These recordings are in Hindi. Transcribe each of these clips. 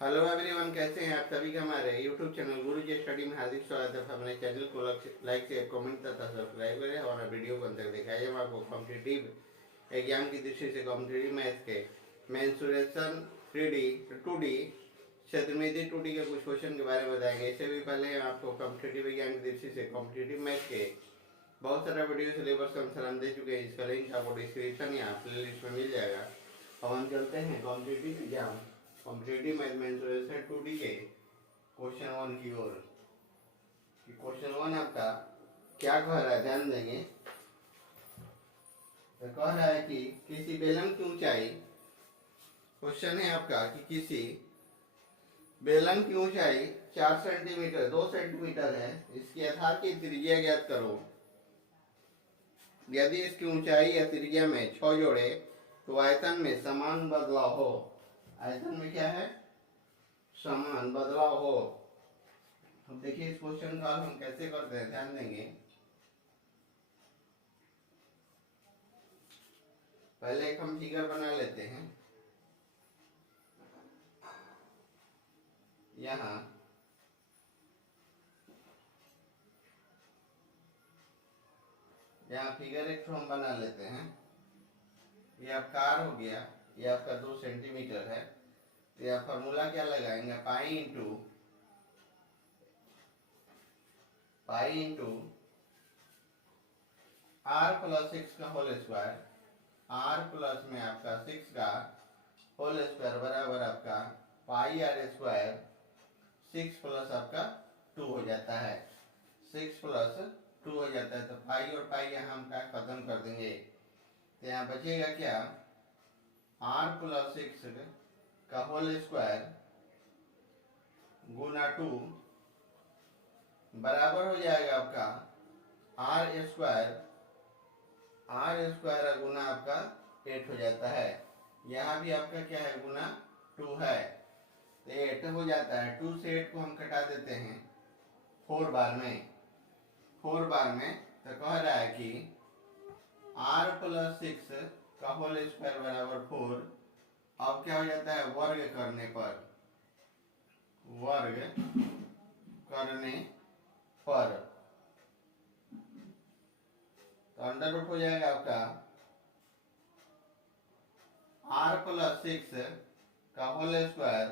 हेलो एवरीवन, कैसे हैं आप सभी का हमारे यूट्यूब चैनल गुरुजी स्टडी में हार्दिक स्वागत है। अपने चैनल को लाइक शेयर कमेंट तथा सब्सक्राइब करें और वीडियो को अंत तक दिखाइए। हम आपको कॉम्पिटिटिव एग्जाम की दृष्टि से कॉम्पिटिटिव मैथ के मेंसुरेशन 3D 2D क्षेत्रमेदी 2D के कुछ क्वेश्चन के बारे में बताएंगे। इससे भी पहले हम आपको कॉम्पिटिटिव एग्जाम की दृष्टि से कॉम्पिटिटिव मैथ के बहुत सारा वीडियो सिलेबस का आंसर हम दे चुके हैं, जिसका लिंक आपको डिस्क्रिप्शन या प्ले लिस्ट में मिल जाएगा। अब हम चलते हैं competitive exam competitive math mensuration 2D के क्वेश्चन 1 की ओर। क्वेश्चन 1 आपका क्या कह रहा है, ध्यान देंगे। तो कह रहा है कि किसी बेलन की ऊंचाई, क्वेश्चन है आपका कि किसी बेलन की ऊंचाई 4 सेंटीमीटर 2 सेंटीमीटर है, इसके आधार की त्रिज्या ज्ञात करो। यदि इसकी ऊंचाई या त्रिज्या में 6 जोड़े तो आयतन में समान बदलाव हो। आयतन में क्या है, समान बदलाव हो। अब देखिए इस क्वेश्चन का हम कैसे करते हैं, ध्यान देंगे। पहले एक हम फिगर बना लेते हैं। यहाँ फिगर एक हम बना लेते हैं। ये आपका आर हो गया, ये आपका 2 सेंटीमीटर है। तो यह फॉर्मूला क्या लगाएंगे, पाई इंटू आर प्लस 6 का होल स्क्वायर। आर प्लस में आपका 6 का होल स्क्वायर बराबर आपका पाई आर स्क्वायर। 6 प्लस आपका 2 हो जाता है, 6 प्लस 2 हो जाता है। तो पाई और पाई यहाँ हम क्या खत्म कर देंगे। तो यहाँ बचेगा क्या, आर प्लस 6 का होल स्क्वायर गुना 2 बराबर हो जाएगा आपका आर स्क्वायर गुना आपका 8 हो जाता है। यहाँ भी आपका क्या है, गुना 2 है, तो 8 हो जाता है। 2 से 8 को हम कटा देते हैं 4 बार में। तो कह रहा है कि r प्लस 6 का होल स्क्वायर बराबर 4। अब क्या हो जाता है, वर्ग करने पर तो अंडर रूट हो जाएगा आपका r प्लस 6 का होल स्क्वायर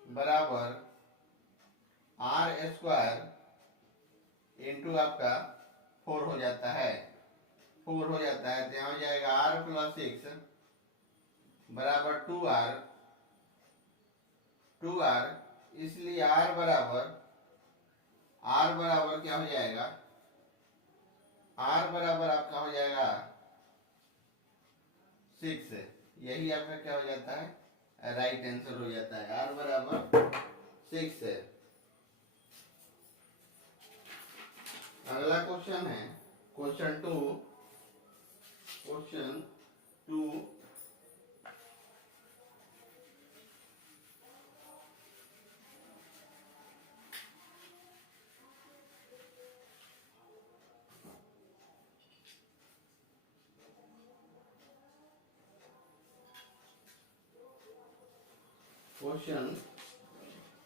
बराबर आर स्क्वायर इंटू आपका 4 हो जाता है। तो यहाँ हो जाएगा r प्लस 6 बराबर 2r। इसलिए r बराबर क्या हो जाएगा, r बराबर आपका हो जाएगा 6। यही आपका क्या हो जाता है, राइट आंसर हो जाता है। r बराबर 6 है। अगला क्वेश्चन है क्वेश्चन 2। क्वेश्चन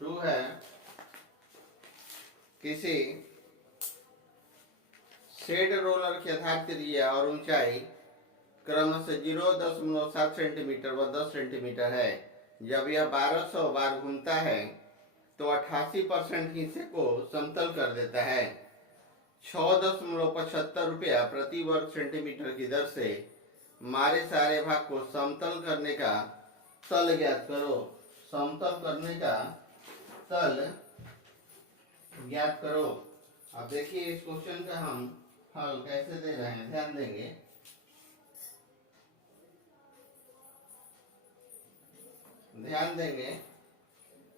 2 है, किसी शेड रोलर की आधार त्रिज्या और ऊंचाई क्रमशः 0.7 सेंटीमीटर व 10 सेंटीमीटर है। जब यह 1200 बार घूमता है तो 88% हिस्से को समतल कर देता है। 6.75 रुपया प्रति वर्ग सेंटीमीटर की दर से मारे सारे भाग को समतल करने का तल ज्ञात करो। समतल करने का तल ज्ञात करो। अब देखिए इस क्वेश्चन का हम हल कैसे दे रहे हैं, ध्यान देंगे।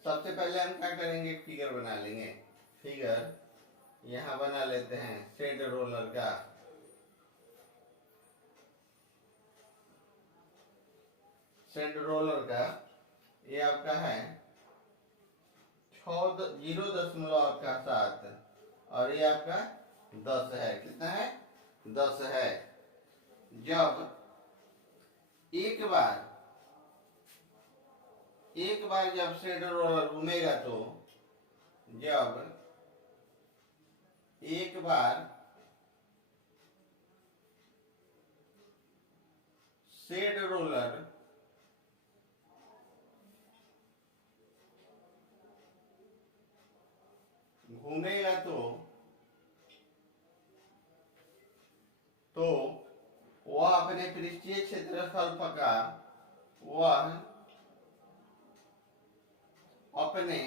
सबसे पहले हम क्या करेंगे, एक फिगर बना लेंगे। फिगर यहाँ बना लेते हैं शेड रोलर का। ये आपका है 0.7 और ये आपका 10 है। कितना है, 10 है। जब एक बार एक बार जब शेड रोलर घूमेगा तो जब एक बार शेड रोलर घूमेगा तो वह अपने पृष्ठीय क्षेत्रफल का वह अपने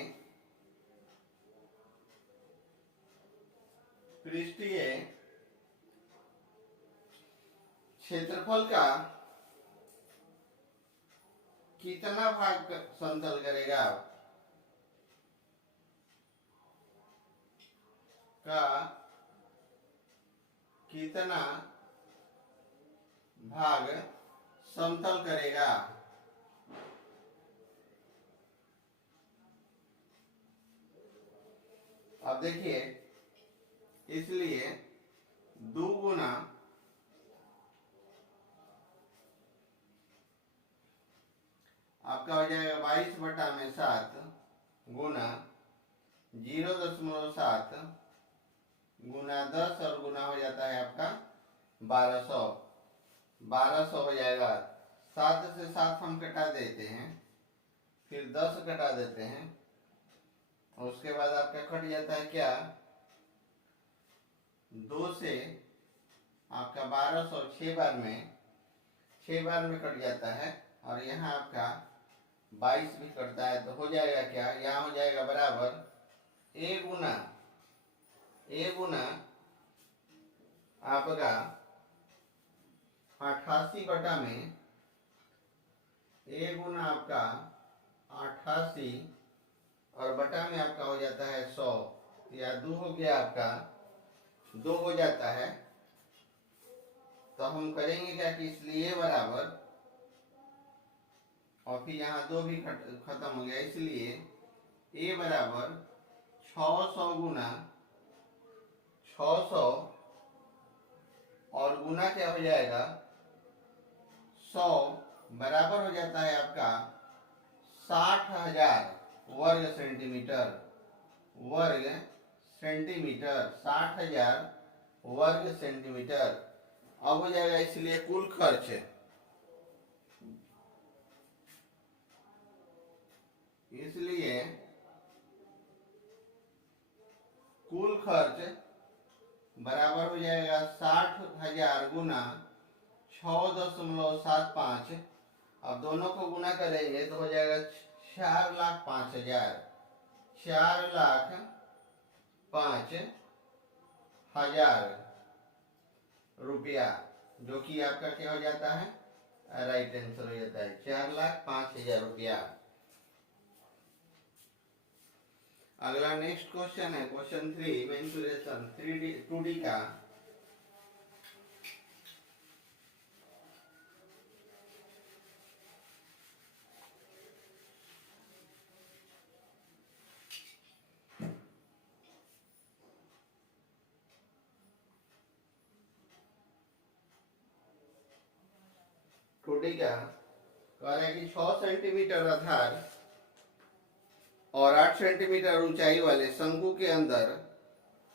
पृष्ठीय क्षेत्रफल का कितना भाग समतल करेगा का कितना भाग समतल करेगा। अब देखिए, इसलिए 2 गुना आपका हो जाएगा 22/7 गुना 0.7 गुना 10 और गुना हो जाता है आपका 1200। 1200 हो जाएगा। 7 से 7 हम कटा देते हैं, फिर 10 कटा देते हैं, और उसके बाद आपका कट जाता है क्या, 2 से आपका 1200 6 बार में कट जाता है, और यहाँ आपका 22 भी कटता है, तो हो जाएगा क्या, यहाँ हो जाएगा बराबर a गुना आपका 88 बटा में a गुना आपका 88 और बटा में आपका हो जाता है 100, या 2 हो गया आपका 2 हो जाता है। तो हम करेंगे क्या कि इसलिए बराबर, और फिर यहाँ 2 भी खत्म हो गया, इसलिए a बराबर 600 गुना 600 और गुना क्या हो जाएगा 100 बराबर हो जाता है आपका 60,000 वर्ग सेंटीमीटर। 60,000 वर्ग सेंटीमीटर। अब हो जाएगा इसलिए कुल खर्च, इसलिए कुल खर्च बराबर हो जाएगा 60,000 गुना 6.75। अब दोनों को गुना करेंगे तो हो जाएगा 4,05,000। 4,05,000 रुपया, जो कि आपका क्या हो जाता है, राइट आंसर हो जाता है 4,05,000 रुपया। अगला नेक्स्ट क्वेश्चन है क्वेश्चन 3 मेंसुरेशन 2D का। का कह रहा है कि 6 सेंटीमीटर आधार और 8 सेंटीमीटर ऊंचाई वाले शंकु के अंदर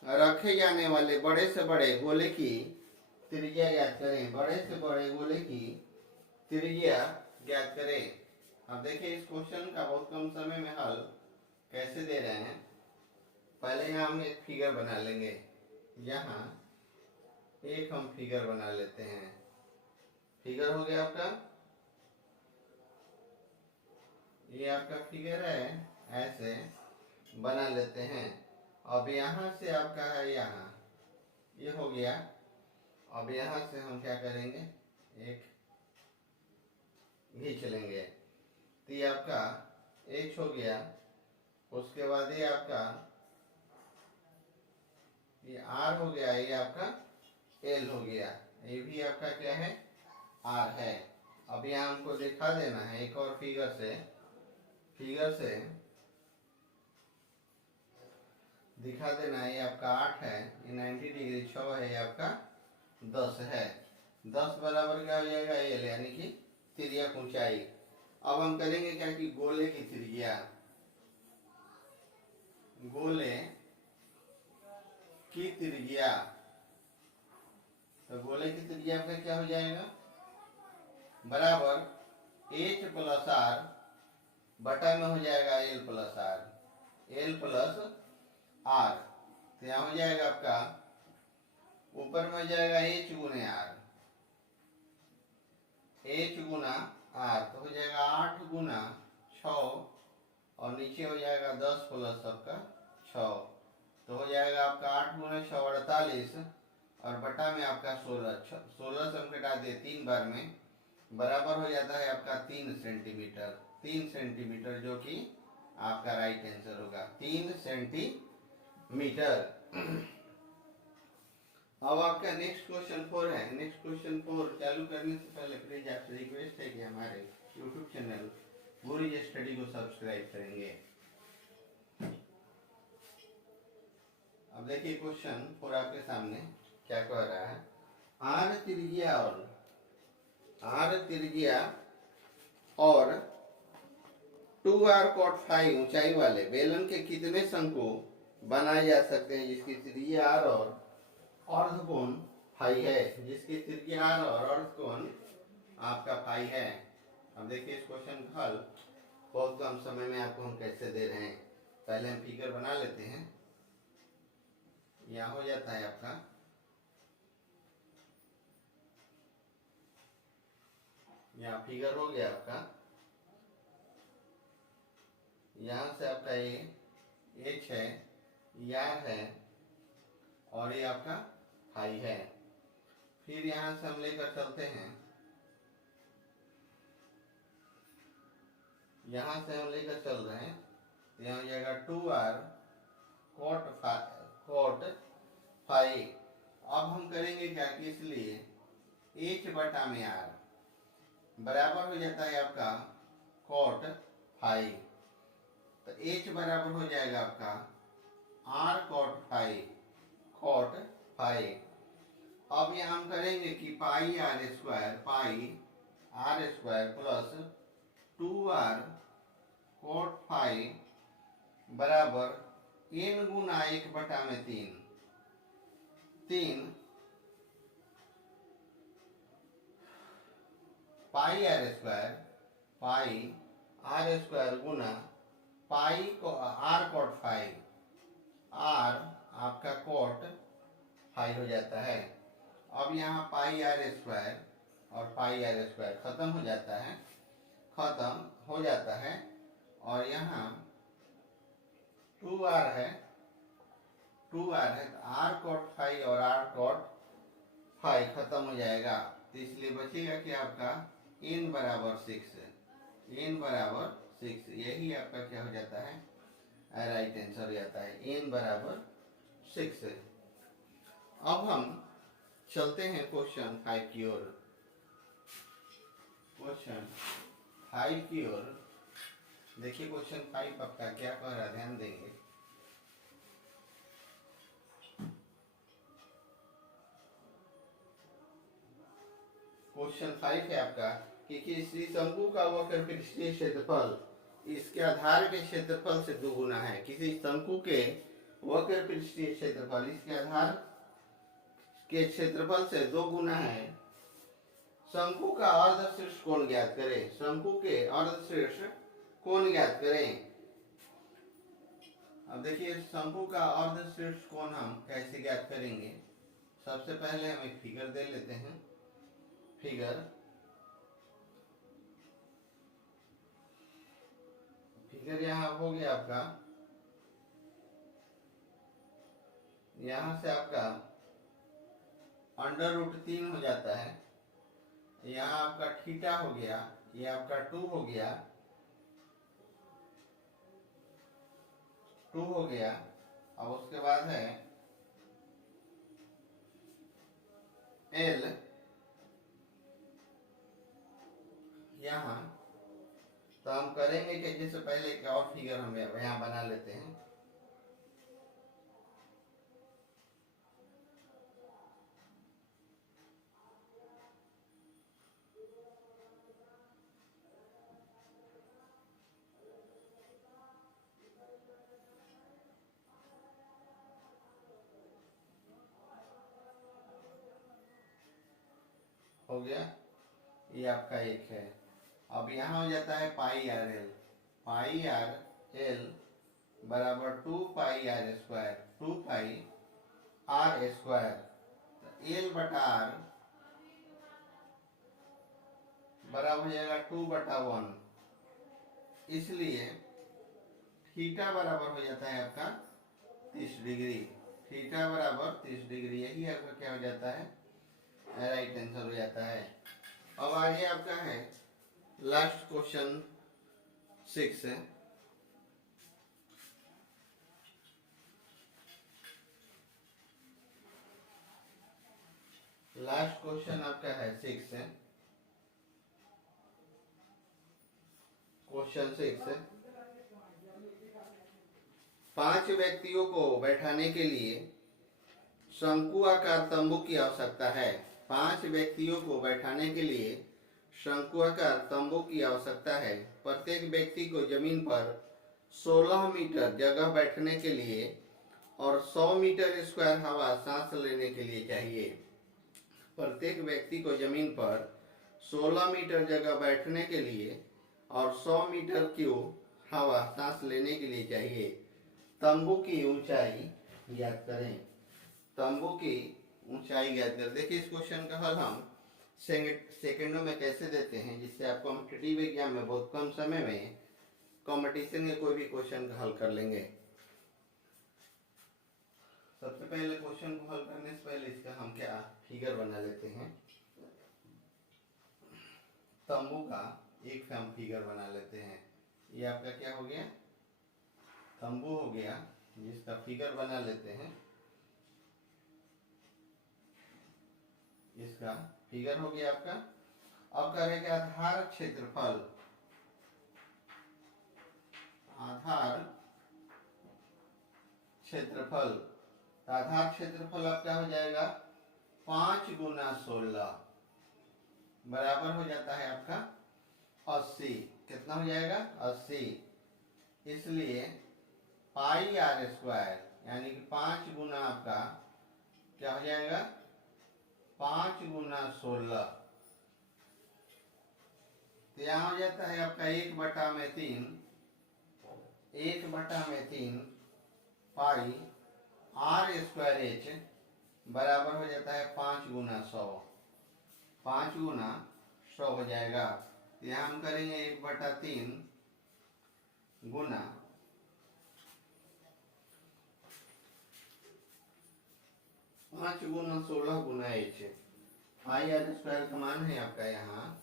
रखे जाने वाले बड़े से बड़े गोले की त्रिज्या ज्ञात करें। बड़े से बड़े गोले की त्रिज्या ज्ञात करें। अब देखिए इस क्वेश्चन का बहुत कम समय में हल कैसे दे रहे हैं। पहले यहाँ हम एक फिगर बना लेंगे। यहाँ एक हम फिगर बना लेते हैं। फिगर हो गया आपका, ये आपका फिगर है, ऐसे बना लेते हैं। अब यहाँ से आपका है, यहाँ ये हो गया। अब यहाँ से हम क्या करेंगे, एक खींच लेंगे, तो ये आपका H हो गया। उसके बाद ये आपका ये R हो गया, ये आपका L हो गया, ये भी आपका क्या है, R है। अब यहाँ हमको दिखा देना है एक और फिगर से दिखा देना है। ये आपका 8 है, ये 90 डिग्री 6 है, ये आपका 10 है। 10 बराबर क्या हो जाएगा L, यानी कि तिर्यक ऊंचाई। अब हम करेंगे क्या कि गोले की त्रिज्या, गोले की त्रिज्या, तो गोले की त्रिज्या आपका क्या हो जाएगा, बराबर एच प्लस आर बटा में हो जाएगा L plus R, L plus R. तो यहाँ हो जाएगा आपका ऊपर में हो जाएगा एच गुने आर, एच गुना आर, तो हो जाएगा 8 गुना 6 और नीचे हो जाएगा 10 प्लस सबका 6, तो हो जाएगा आपका 8 गुना 6 48 और बटा में आपका 16, 16 से हम घटा दिए 3 बार में, बराबर हो जाता है आपका 3 सेंटीमीटर, 3 सेंटीमीटर जो कि आपका राइट आंसर होगा 3 सेंटीमीटर। अब आपका नेक्स्ट क्वेश्चन 4 है। नेक्स्ट क्वेश्चन 4 चालू करने से पहले प्लीज आपसे रिक्वेस्ट है कि हमारे यूट्यूब चैनल गुरुजी स्टडी को सब्सक्राइब करेंगे। अब देखिए क्वेश्चन 4 आपके सामने क्या कह रहा है, आर त्रिज्या और 2r cot phi ऊंचाई वाले बेलन के कितने शंकु बनाए जा सकते हैं जिसकी त्रिज्या r और अर्धकोण फाई है, जिसकी त्रिज्या r और अर्धकोण आपका फाई है। अब देखिए इस क्वेश्चन का हल बहुत कम समय में आपको हम कैसे दे रहे हैं। पहले हम फिगर बना लेते हैं। यहाँ हो जाता है आपका, यहाँ फिगर हो गया आपका, यहाँ से आपका ये एच है, यह है और ये आपका फाई है। फिर यहाँ से हम लेकर चलते हैं, यहाँ से हम लेकर चल रहे हैं, यहाँ हो जाएगा 2r cot फाई। अब हम करेंगे क्या कि इसलिए h बटा में r बराबर हो जाता है आपका cot फाई, तो h बराबर हो जाएगा आपका r cot फाई। अब यहाँ हम करेंगे कि pi R square plus 2r cot phi बराबर n गुना 1 बटा में 3 पाई आर स्क्वायर गुना पाई को आर कॉट फाई, आर आपका कॉट फाई हो जाता है। अब यहाँ पाई आर स्क्वायर खत्म हो जाता है और यहाँ 2r है, तो आर कॉट फाई और आर कॉट फाई खत्म हो जाएगा, तो इसलिए बचेगा कि आपका n बराबर 6, यही आपका क्या हो जाता है, राइट आंसर हो जाता है n बराबर 6। अब हम चलते हैं क्वेश्चन 5 की ओर। क्वेश्चन 5 की ओर देखिए, क्वेश्चन 5 आपका क्या कह रहा है, ध्यान देंगे। क्वेश्चन 5 है आपका कि किसी शंकु का वक्र पृष्ठीय क्षेत्रफल इसके आधार के क्षेत्रफल से दोगुना है। किसी शंकु के वक्र पृष्ठीय क्षेत्रफल इसके आधार के क्षेत्रफल से 2 गुना है। शंकु का अर्धशीर्ष कोण ज्ञात करें। शंकु के अर्धशीर्ष कोण ज्ञात करें। अब देखिए शंकु का अर्धशीर्ष कोण हम कैसे ज्ञात करेंगे। सबसे पहले हम एक फिगर दे लेते हैं। फिगर यहाँ हो गया आपका, यहाँ से आपका √3 हो जाता है, यहाँ आपका थीटा हो गया, ये आपका 2 हो गया, अब उसके बाद है L यहाँ। तो हम करेंगे कि जैसे पहले एक और फिगर हम यहाँ बना लेते हैं। हो गया, ये आपका 1 है। अब यहाँ हो जाता है pi R L, pi R L बराबर 2 pi R square, 2 pi R square, तो एल बटा आर बराबर हो जाएगा 2/1, इसलिए थीटा बराबर हो जाता है आपका 30 डिग्री, थीटा बराबर 30 डिग्री, यही आपका क्या हो जाता है, राइट आंसर हो जाता है। अब आगे आपका है लास्ट क्वेश्चन 6 है। लास्ट क्वेश्चन आपका है 6 है, क्वेश्चन 6 है। 5 व्यक्तियों को बैठाने के लिए शंकु आकार तंबू की आवश्यकता है। 5 व्यक्तियों को बैठाने के लिए शंकु आकार तंबू की आवश्यकता है। प्रत्येक व्यक्ति को जमीन पर 16 मीटर जगह बैठने के लिए और 100 मीटर स्क्वायर हवा सांस लेने के लिए चाहिए। प्रत्येक व्यक्ति को जमीन पर 16 मीटर जगह बैठने के लिए और 100 मीटर क्यूब हवा सांस लेने के लिए चाहिए। तंबू की ऊंचाई ज्ञात करें। तंबू की ऊंचाई ज्ञात करें। देखिए इस क्वेश्चन का हल हम सेकंडों में कैसे देते हैं, जिससे आप कॉम्पिटिटिव एग्जाम में बहुत कम समय में कंपटीशन के कोई भी क्वेश्चन का हल कर लेंगे। सबसे पहले क्वेश्चन को हल करने से पहले इसका हम क्या फिगर बना लेते हैं। तंबू का एक हम फिगर बना लेते हैं। ये आपका क्या हो गया, तंबू हो गया, जिसका फिगर बना लेते हैं। इसका फिगर हो गया आपका। अब करेंगे आधार क्षेत्रफल। आधार क्षेत्रफल, आधार क्षेत्रफल आपका हो जाएगा 5 गुना 16 बराबर हो जाता है आपका 80। कितना हो जाएगा, 80। इसलिए पाई आर स्क्वायर यानी कि 5 गुना आपका क्या हो जाएगा, 5 गुना 16, तो यहाँ हो जाता है आपका 1/3, 1/3 पाई आर स्क्वायर एच बराबर हो जाता है 5 गुना 100, 5 गुना 100 हो जाएगा। तो यहाँ हम करेंगे 1/3 गुना 5 गुना 16 गुना एच। पाई आर स्क्वायर का मान है आपका यहाँ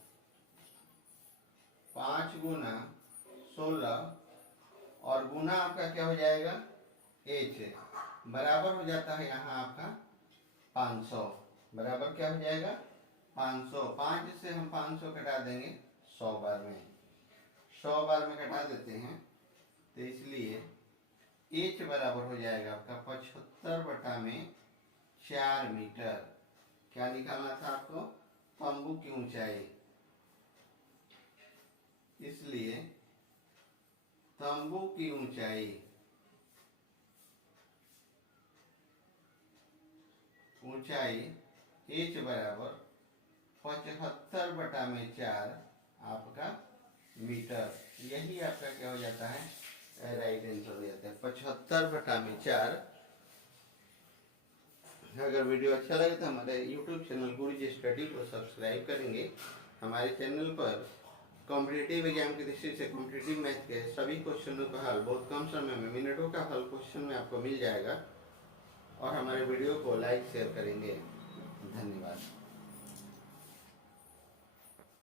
5 गुना 16 और गुना आपका क्या हो जाएगा एच, बराबर हो जाता है यहाँ आपका 500, बराबर क्या हो जाएगा 500। 5 से हम 500 घटा देंगे 100 बार में, 100 बार में घटा देते हैं, तो इसलिए एच बराबर हो जाएगा आपका 75/4 मीटर। क्या निकालना था आपको, तंबू की ऊंचाई। इसलिए तंबू की ऊंचाई एच बराबर 75/4 आपका मीटर। यही आपका क्या हो जाता है, राइट आंसर हो जाता है 75/4। अगर वीडियो अच्छा लगे तो हमारे YouTube चैनल गुरुजी स्टडी को सब्सक्राइब करेंगे। हमारे चैनल पर कॉम्पिटिटिव एग्जाम की दृष्टि से कॉम्पिटिटिव मैथ के सभी क्वेश्चनों का हल बहुत कम समय में, मिनटों का हल क्वेश्चन में आपको मिल जाएगा। और हमारे वीडियो को लाइक शेयर करेंगे। धन्यवाद।